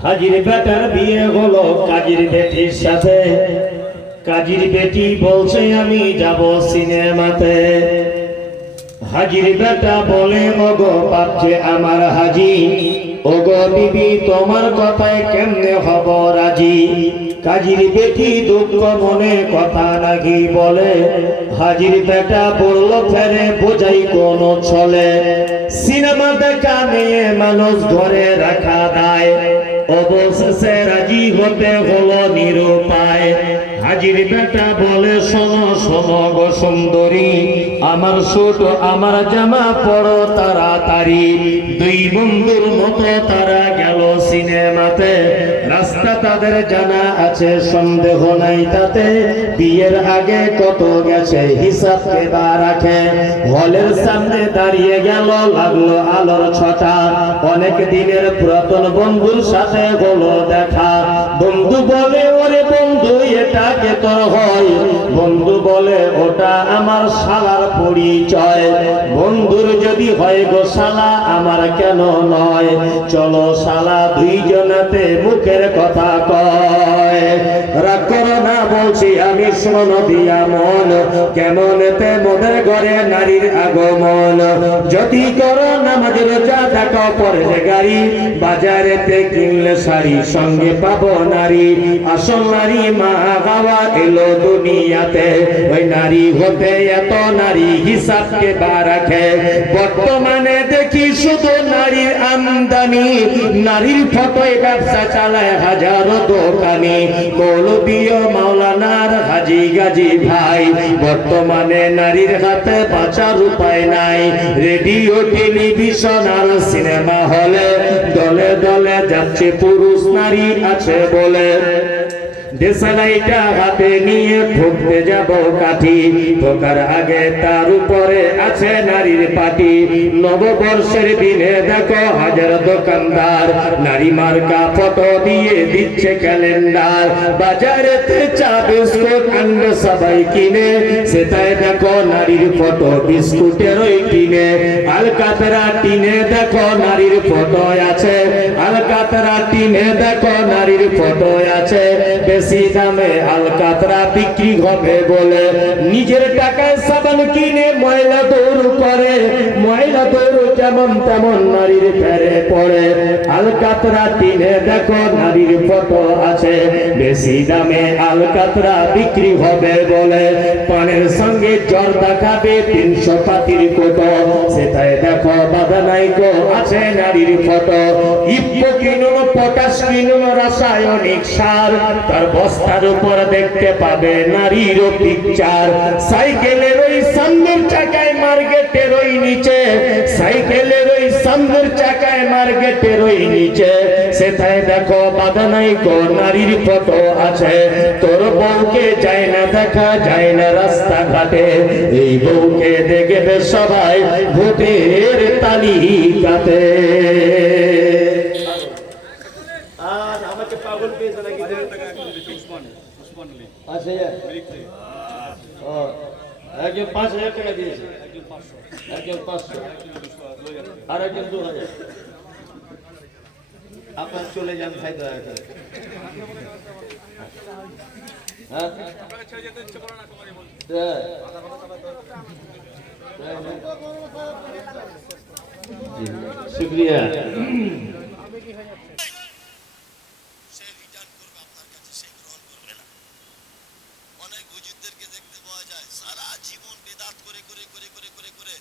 হাজির বেটার বিয়ে হলো কাজীর বেটির সাথে। কাজীর বেটি বলছে, আমি যাব সিনেমাতে। হাজির বেটা বলে, ওগো পাচ্ছে আমার হাজি, ওগো বিবি, তোমার কথায় কেমনে হব রাজি? কাজীর বেটি দুঃখ মনে কথা নাকি বলে। হাজির বেটা বলল, ফেরে বোঝাই কোন ছলে। সিনেমা দেখা মেয়ে মানুষ ঘরে রাখা দায়। অবশেষে রাজি হতে হলো নিরুপায়। হাজির বেটা বলে, শোনো শোনো গো সুন্দরী, আমার সুট আমার জামা পড়ো তাড়াতাড়ি। দুই বন্ধুর মতো তারা গেল সিনেমাতে। রাস্তা তাদের জানা আছে, সন্দেহ নাই তাতে। বিয়ের আগে কত গেছে, হিসাব কেবা রাখে। হলের সামনে দাঁড়িয়ে গেল, লাগল আলোর ছটা। অনেক দিনের পুরাতন বন্ধুর সাথে হলো দেখা। বন্ধু বলে, ওরে বন্ধু এটাকে তোর হয় বন্ধু বলে, ওটা আমার শালার পরিচয়। বন্ধুর যদি হয় গো শালা, আমার কেন নয়? চলো শালা দুইজনাতে মুখের কথা কয়। রাগ বলছি, আমি শোনো দিয়া মন, কেমন তে মোদের ঘরে নারীর আগমন। যদি করো নামাজের যা দেখো পরে গাড়ি, বাজারেতে কিনলে শাড়ি, সঙ্গে পাবো নারী। আসল নারী মা বাবা এলো দুনিয়াতে। ওই নারী হতে এত নারী হিসাবকে বা রাখে। বর্তমানে দেখি শুধু নারীর আমদানি। নারীর ফটোয় ব্যবসা চালায় হাজারো দোকানি। মৌলবীয় মাওলানার হাজি গাজি ভাই। বর্তমানে নারীর হাতে বাঁচার উপায় নাই। রেডিও, টেলিভিশন আর সিনেমা হলে দলে দলে যাচ্ছে পুরুষ নারী আছে বলে। দেশালাইটা হাতে নিয়ে ঠুকতে যাব কাঠি। ঠোকার আগে তার উপরে আছে নারীর পাটি। নববর্ষের দিনে দেখো হাজার দোকানদার। নারী মার্কা ফটো দিয়ে দিচ্ছে ক্যালেন্ডার। বাজারেতে চা বিস্কুট আনবে সবাই কিনে। সেটাই দেখো নারীর ফটো, বিস্কুটের ওই টিনে। আলকাতরা টিনে দেখো নারীর ফটো আছে। আলকাতরা টিনে দেখো নারীর ফটো আছে। বেশি দামে আলকাতরা বিক্রি হবে বলে নিজের টাকায় সাবান কিনে ময়লা দৌড় করে। দৌড় যেমন তেমন নারীর ফেরে পড়ে। আলকাতরা টিনে দেখো নারীর ফটো আছে। বেশি দামে আলকাতরা বিক্রি হবে বলে। পানের সঙ্গে জ্বর দেখাবে তিনশো পাতির সেটাই দেখো বাধা নাই গো, আছে নারীর ফটো। ইপ্পো কিনুন, পটাশ কিনুন, রাসায়নিক সার। তার বস্তার উপর দেখতে পাবে নারীর পিকচার সাইকেলের ওই সামনের চাকায় মার্কেটের ওই নিচে সাইকেলের ওই সামনের চাকায় মার্কেটের ওই নিচে। সেটাই দেখো বাধা নাই গো নারীর ফটো আছে। তোর বউকে যায় না দেখা যায় না রাস্তাঘাটে। এই বউকে দেখবে সবাই ভোটের তালিকাতে। আর আমাকে পাগল পেয়েছে নাকি? আচ্ছা ও একজন পাঁচ হাজার টাকা দিয়েছে। একজন পাঁচশো। আর একজন দু হাজার। আপনার চলে যান ভাই দয়া করে। শুক্রিয়া সে রিটার্ন করবে আপনার কাছে সে গ্রহণ করবে না অনেক হুজুরদেরকে দেখতে পাওয়া যায় সারা জীবন বেদাত করে করে করে করে করে করে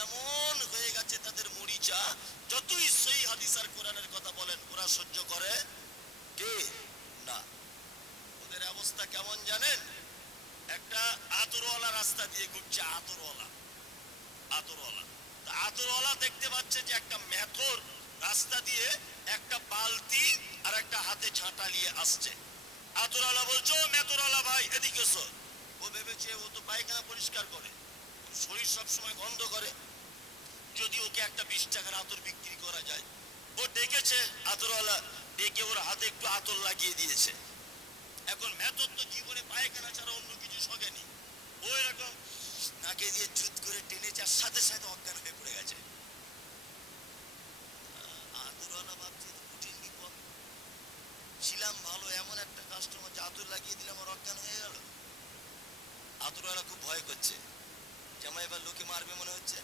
এমন হয়ে গেছে তাদের মরিচা যতই সেই হাদিস আর কোরআনের কথা বলেন ওরা সহ্য করে কে না ওদের অবস্থা কেমন জানেন একটা আতরওয়ালা রাস্তা দিয়ে ঘুরছে আতরওয়ালা আতরওয়ালা। তা আতরওয়ালা দেখতে পাচ্ছে যে একটা মেথর রাস্তা দিয়ে একটা বালতি আর একটা হাতে ঝাঁটা নিয়ে আসছে। আতরওয়ালা বলছো মেথরওয়ালা ভাই, এদিকে এসো। ও ভেবেছে ও তো পায়খানা পরিষ্কার করে। শরীর সব সময় গন্ধ করে। যদি ওকে একটা বিশ টাকার আতর বিক্রি করা যায়। ও ডেকেছে আতরওয়ালা, ডেকে ওর হাতে একটু আতর লাগিয়ে দিয়েছে। এখন মেথর তো জীবনে পায়খানা ছাড়া অন্য কিছু শখেনি ও এরকম নাকে দিয়ে চুত করে টেনেছে আর সাথে সাথে অজ্ঞান হয়ে পড়ে গেছে আহ, আদরওয়ালা ভাবছে কঠিন বিপদ করছে জামাই এবার লোকে মারবে মনে হচ্ছে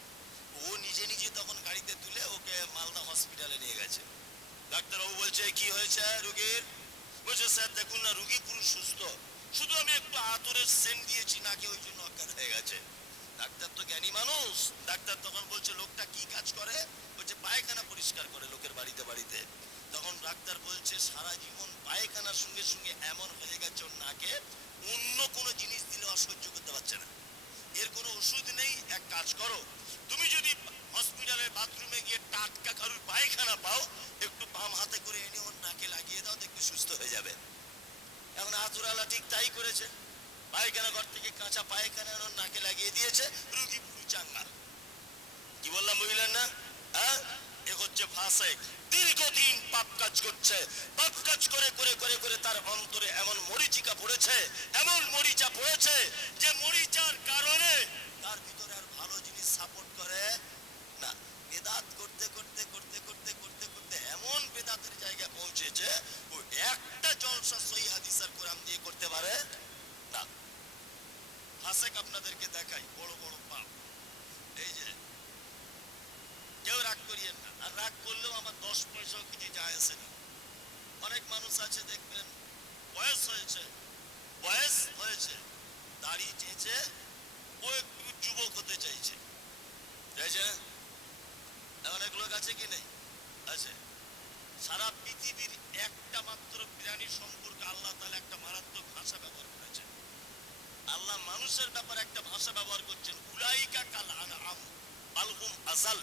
ও নিজে নিজে তখন গাড়িতে তুলে ওকে মালদা হসপিটালে নিয়ে গেছে ডাক্তারবাবু বলছে কি হয়েছে রুগীর বলছে, স্যার, দেখুন না, রুগী পুরো সুস্থ। শুধু আমি একটু আতরের সেন্ট দিয়েছি, নাকে ওই জন্য অজ্ঞান হয়ে গেছে। ডাক্তার তো জ্ঞানী মানুষ। ডাক্তার তখন বলছে, লোকটা কি কাজ করে? বলছে, পায়খানা পরিষ্কার করে লোকের বাড়িতে বাড়িতে। তখন ডাক্তার বলছে, সারা জীবন পায়খানার সঙ্গে সঙ্গে এমন হয়ে গেছে ওর নাকে, অন্য কোনো জিনিস দিলে অসহ্য করতে পারছে না। এর কোনো ওষুধ নেই, এক কাজ করো। তুমি যদি হসপিটালের বাথরুমে গিয়ে টাটকা কারুর পায়খানা পাও, একটু বাম হাতে করে এনে ওর নাকে লাগিয়ে দাও, দেখবে সুস্থ হয়ে যাবে। এখন হাতুরালা ঠিক তাই করেছে। পায়খানা ঘর থেকে কাঁচা পায়খানা ওর নাকে লাগিয়ে দিয়েছে, রুগী পুরু চাঙ্গা কি বললাম, বুঝলেন না? হ্যাঁ? এ হচ্ছে ফাঁসেক। দীর্ঘদিন পাপ কাজ করছে। পাপ কাজ করে করে করে করে তার অন্তরে এমন মরিচিকা পড়েছে, এমন মরিচা পড়েছে যে মরিচার কারণে তার ভিতরে আর ভালো জিনিস সাপোর্ট করে না বেদাত করতে করতে করতে করতে করতে করতে এমন বেদাতের জায়গায় পৌঁছেছে ও একটা জলসা সই হাদিস আর কোরআন দিয়ে করতে পারে না ফাঁসেক আপনাদেরকে দেখাই বড় বড় পাপ এই যে কেউ রাগ করিয়েন না আর রাগ করলেও আমার দশ পয়সাও কিছু যায় আসে না অনেক মানুষ আছে দেখবেন বয়স হয়েছে বয়স হয়েছে দাড়ি চেয়েছে, ও একটু যুবক হতে চাইছে। চাইছে? অনেক লোক আছে কি নেই? আছে। সারা পৃথিবীর একটা মাত্র প্রাণী সম্পর্কে আল্লাহ তাহলে একটা মারাত্মক ভাষা ব্যবহার করেছেন। আল্লাহ মানুষের ব্যাপারে একটা ভাষা ব্যবহার করছেন। উলাইকা কাল আনআম বালহুম আজাল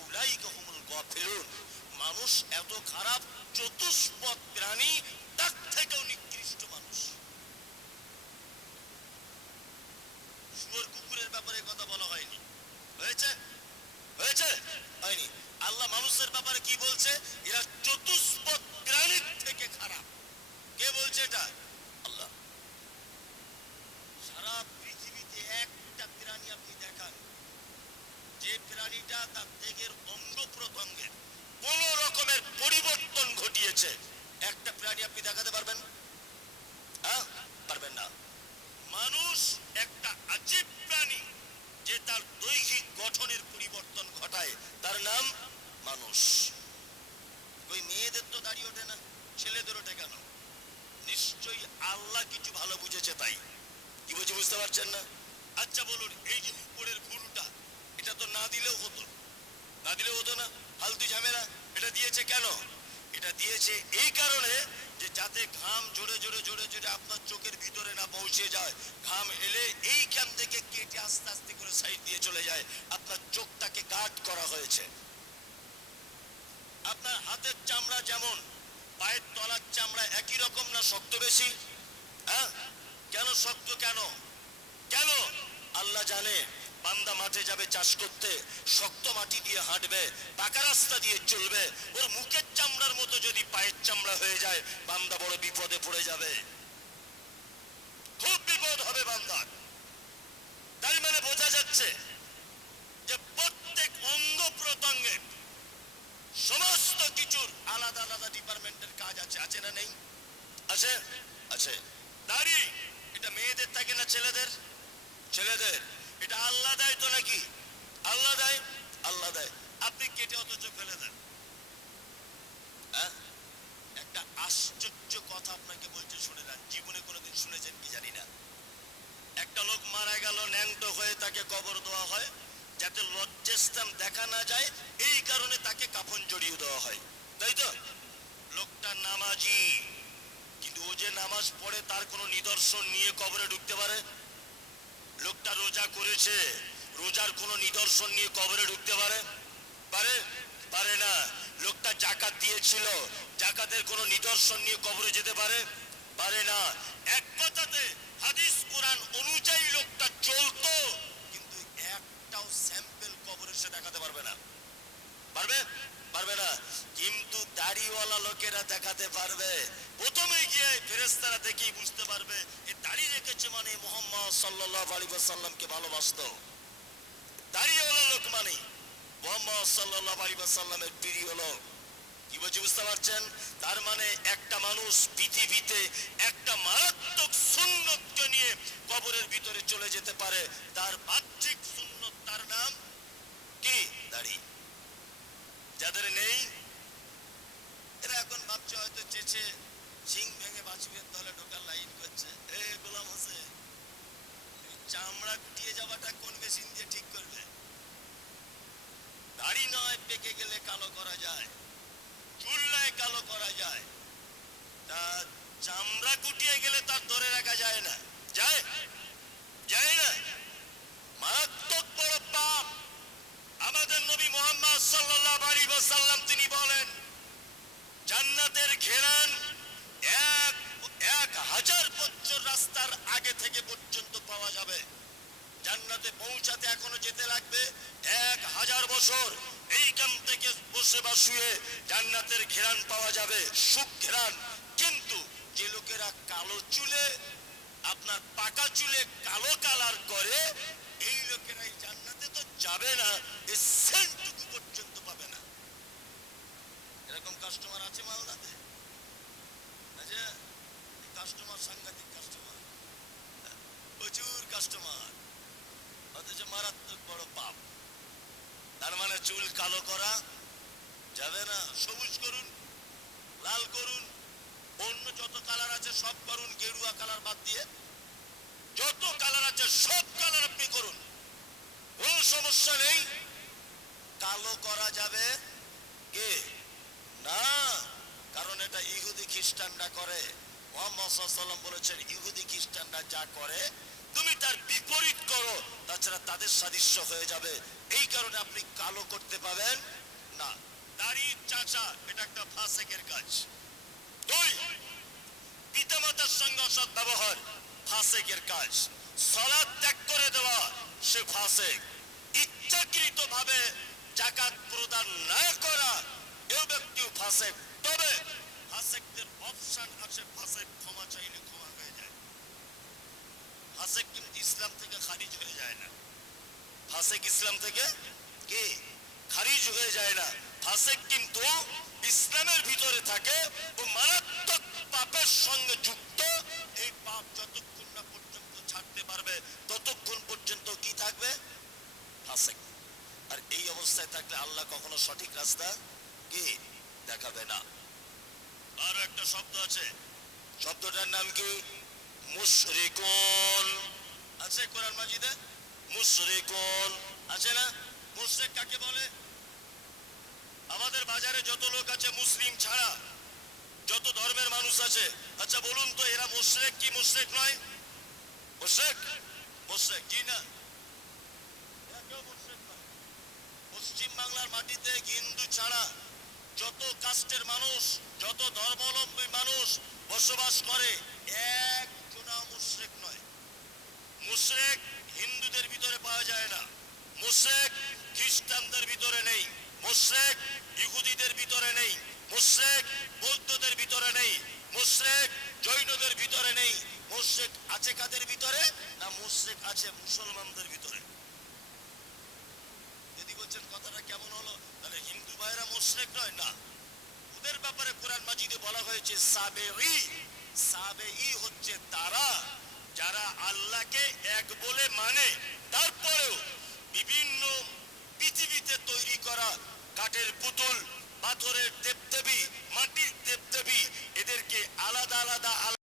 উলাইকা হুমুল গাফিলুন। মানুষ এত খারাপ, চতুষ্পদ প্রাণী তার থেকেও নিকৃষ্ট মানুষ শুয়োর কুকুরের ব্যাপারে এ কথা বলা হয়নি হয়েছে হয়েছে হয়নি আল্লাহ মানুষের ব্যাপারে কি বলছে এরা চতুষ্পদ প্রাণীর থেকে খারাপ কে বলছে এটা আল্লাহ সারা পৃথিবীতে একটা প্রাণী আপনি দেখান যে প্রাণীটা তার দেহের অঙ্গ প্রত্যঙ্গের কোন রকমের পরিবর্তন ঘটিয়েছে একটা প্রাণী আপনি দেখাতে পারবেন হ্যাঁ পারবেন না মানুষ একটা আজীব প্রাণী যে তার দৈহিক গঠনের পরিবর্তন ঘটায় তার নাম মানুষ ওই মেয়েদের তো দাঁড়িয়ে ওঠে না ছেলেদের ওঠে কেন নিশ্চয়ই আল্লাহ কিছু ভালো বুঝেছে তাই কি বলছি বুঝতে পারছেন না আচ্ছা বলুন এই যে উপরের ভুলটা এটা তো না দিলেও হতো না। দিলেও হতো না, ফালতু ঝামেলা। এটা দিয়েছে কেন? এটা দিয়েছে এই কারণে যে যাতে ঘাম জোরে জোরে জোরে জোরে আপনার চোখের ভিতরে না পৌঁছে যায়, ঘাম এলে এইখান থেকে কেটে আস্তে আস্তে করে সাইড দিয়ে চলে যায়, আপনার চোখটাকে গার্ড করা হয়েছে। আপনার হাতের চামড়া যেমন, পায়ের তলার চামড়া একই রকম না শক্ত বেশি? হ্যাঁ? কেন শক্ত কেন? কেন? আল্লাহ জানে। বান্দা মাঠে যাবে, চাষ করতে। শক্ত মাটি দিয়ে হাঁটবে, পাকা রাস্তা দিয়ে চলবে। ওর মুখের চামড়ার মতো যদি পায়ের চামড়া হয়ে যায়, বান্দা বড় বিপদে পড়ে যাবে। খুব বিপদ হবে বান্দার তার মানে বোঝা যাচ্ছে যে প্রত্যেক অঙ্গ প্রত্যঙ্গের সমস্ত কিছুর আলাদা আলাদা ডিপার্টমেন্টের কাজ আছে আছে না নেই? আছে? আছে। দাড়ি এটা মেয়েদের থাকে না ছেলেদের? ছেলেদের। এটা আল্লাহ দেয় তো নাকি? আল্লাহ দেয়? আল্লাহ দেয়। আপনি কেটে অথচ ফেলে দেন। হ্যাঁ? একটা আশ্চর্য কথা আপনাকে বলছে, শুনে নেন। জীবনে কোনোদিন শুনেছেন কি জানি না? একটা লোক মারা গেল, ন্যাংটো হয়ে তাকে কবর দেওয়া হয়, যাতে লজ্জাস্থান দেখা না যায়, এই কারণে তাকে কাফন জড়িয়ে দেওয়া হয়। তাই তো? লোকটা নামাজি। কিন্তু ও যে নামাজ পড়ে, তার কোনো নিদর্শন নিয়ে কবরে ঢুকতে পারে? লোকটা রোজা করেছে, রোজার কোনো নিদর্শন নিয়ে কবরে ঢুকতে পারে? পারে? পারে না। লোকটা জাকাত দিয়েছিল, জাকাতের কোনো নিদর্শন নিয়ে কবরে যেতে পারে? পারে না। এক কথাতে, হাদিস কোরআন অনুযায়ী লোকটা চলতো, কিন্তু একটাও স্যাম্পল কবরে সে দেখাতে পারবে না। পারবে? পারবে না। কিন্তু দাড়িওয়ালা লোকেরা দেখাতে পারবে। প্রথমে গিয়ে ফেরেস্তারা দেখেই বুঝতে পারবে মানে মোহাম্মদ সাল্লাল্লাহু আলাইহি ওয়াসাল্লামকে ভালোবাসতো। দাড়িওয়ালা লোক মানে। মোহাম্মদ সাল্লাল্লাহু আলাইহি ওয়াসাল্লামের প্রিয় লোক। কি বলছি বুঝতে পারছেন? তার মানে একটা মানুষ পৃথিবীতে একটা মারাত্মক সুন্নতকে নিয়ে কবরের ভিতরে চলে যেতে পারে। তার বাহ্যিক সুন্নত তার নাম কি? দাড়ি। যাদের নেই, এরা এখন ভাবছে হয়তো চেচে সিং ভেঙে বাঁচবের দলে ঢোকার লাইন করছে। এ, গোলাম হোসেন চামড়া গুটিয়ে যাওয়াটা কোন মেশিন দিয়ে ঠিক করবে? দাড়ি নয়, পেকে গেলে কালো করা যায়। চুল নয় কালো করা যায়। তা চামড়া কুটিয়ে গেলে তার ধরে রাখা যায় না। যায় না মারাত্মক বড় পাপ আমাদের নবী মোহাম্মদ সাল্লাল্লাহু আলাইহি ওয়াসাল্লাম তিনি বলেন জান্নাতের ঘেরান এক এক হাজার বছর রাস্তার আগে থেকে পর্যন্ত পাওয়া যাবে জান্নাতে পৌঁছাতে এখনও যেতে লাগবে এক হাজার বছর এইখান থেকে বসে বা শুয়ে জান্নাতের ঘেরান পাওয়া যাবে, সুখ ঘেরান। কিন্তু যে লোকেরা কালো চুলে, আপনার পাকা চুলে কালো কালার করে, এই লোকেরা এই জান্নাতে তো যাবে না এই সেন্টুকু পর্যন্ত পাবে না। এরকম কাস্টমার আছে মালদাতে? আচ্ছা কাস্টমার সাংঘাতিক কাস্টমার প্রচুর কাস্টমার অথচ মারাত্মক বড় পাপ। তার মানে চুল কালো করা যাবে না। সবুজ করুন লাল করুন, অন্য যত কালার আছে সব করুন, গেরুয়া কালার বাদ দিয়ে। যত কালার আছে সব কালার আপনি করুন। কোনো সমস্যা নেই। কালো করা যাবে কে? না, কারণ এটা ইহুদি খ্রিস্টানরা করে। মোহাম্মদ বলেছেন, ইহুদি খ্রিস্টানরা যা করে, তুমি তার বিপরীত করো, তাছাড়া তাদের সাদৃশ্য হয়ে যাবে। এই কারণে আপনি কালো করতে পাবেন না। দাড়ি চাচা, এটা একটা ফাসেকের কাজ। দুই, পিতামাতার সঙ্গে অসৎ ব্যবহার ফাসেকের কাজ। সলাদ ত্যাগ করে দেওয়া, সে ফাসেক। ইচ্ছাকৃত ভাবে জাকাত প্রদান না করা এও ব্যক্তিও ফাসেক। তবে ফাসেকদের অপশন আছে ফাসেক ক্ষমা চাইলে ক্ষমা হয়ে যায়। ফাসেক কিন্তু ইসলাম থেকে খারিজ হয়ে যায় না। ফাসেক ইসলাম থেকে কি? খারিজ হয়ে যায় না। ফাসেক কিন্তু ইসলামের ভিতরে থাকে ও মারাত্মক পাপের সঙ্গে যুক্ত। এই পাপ যতক্ষণ না পর্যন্ত ছাড়তে পারবে, ততক্ষণ পর্যন্ত কি থাকবে? ফাসেক। আর এই অবস্থায় থাকলে আল্লাহ কখনো সঠিক রাস্তা কি দেখাবে না। আর একটা শব্দ আছে। শব্দটার নাম কি? মুশরিকুন। আছে কোরআন মাজিদে? মুশরিকুন। আছে না? মুশরিক কাকে বলে? আমাদের বাজারে যত লোক আছে মুসলিম ছাড়া, যত ধর্মের মানুষ আছে আচ্ছা বলুন তো এরা মুশরিক কি মুশরিক নয়? মুশরিক? মুশরিক জি না। পশ্চিম বাংলার মাটিতে হিন্দু ছাড়া যত কাস্টের মানুষ, যত ধর্মাবলম্বী মানুষ বসবাস করে, এক জোনা মুশরিক নয়। মুশরিক হিন্দুদের ভিতরে পাওয়া যায় না। মুশরিক খ্রিস্টানদের ভিতরে নেই। মুশরিক ইহুদিদের ভিতরে নেই, মুশরিক বৌদ্ধদের ভিতরে নেই, মুশরিক জৈনদের ভিতরে নেই, মুশরিক আছে কাদের ভিতরে না মুশরিক আছে মুসলমানদের ভিতরে? যদি বলছেন কথাটা কেমন হলো, তাহলে হিন্দু ভাইরা মুশরিক নয়, না। ওদের ব্যাপারে কোরআন মাজিদে বলা হয়েছে সাবেই সাবেই হচ্ছে তারা যারা আল্লাহকে এক বলে মানে। তারপরেও বিভিন্ন পৃথিবীতে তৈরি করা কাঠের পুতুল পাথরের দেবদেবী মাটির দেবদেবী এদেরকে আলাদা আলাদা